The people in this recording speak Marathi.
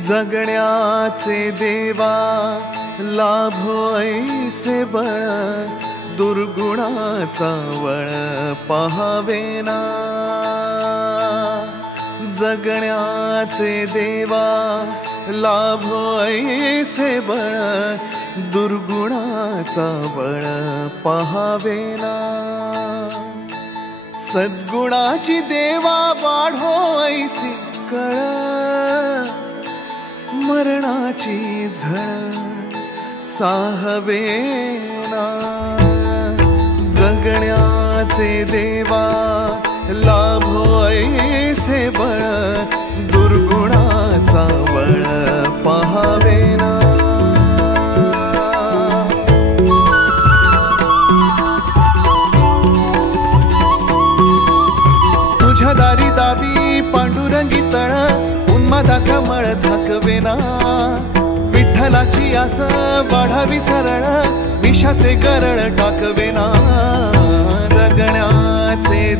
जगण्याचे देवा लाभो ऐसे बळ, दुर्गुणाचा वळ पहावेना। जगण्याचे देवा लाभो ऐसे बळ, दुर्गुणाचा बळ पहावेना। सद्गुणाची देवा वाढो ऐसी कळ, मरणाची झळ साहवेना। जगण्याचे देवा लाभो ऐसे बळ, दुर्गुणाचा बळ पहावेना। तुझ्या दारी दावी पांडुरंगी तळ, उन्मादाचा मळ झाकवेना। विठ्ठलाची आस वाढावी सरळ, विषाचे गरळ टाकवेना। जगण्याचे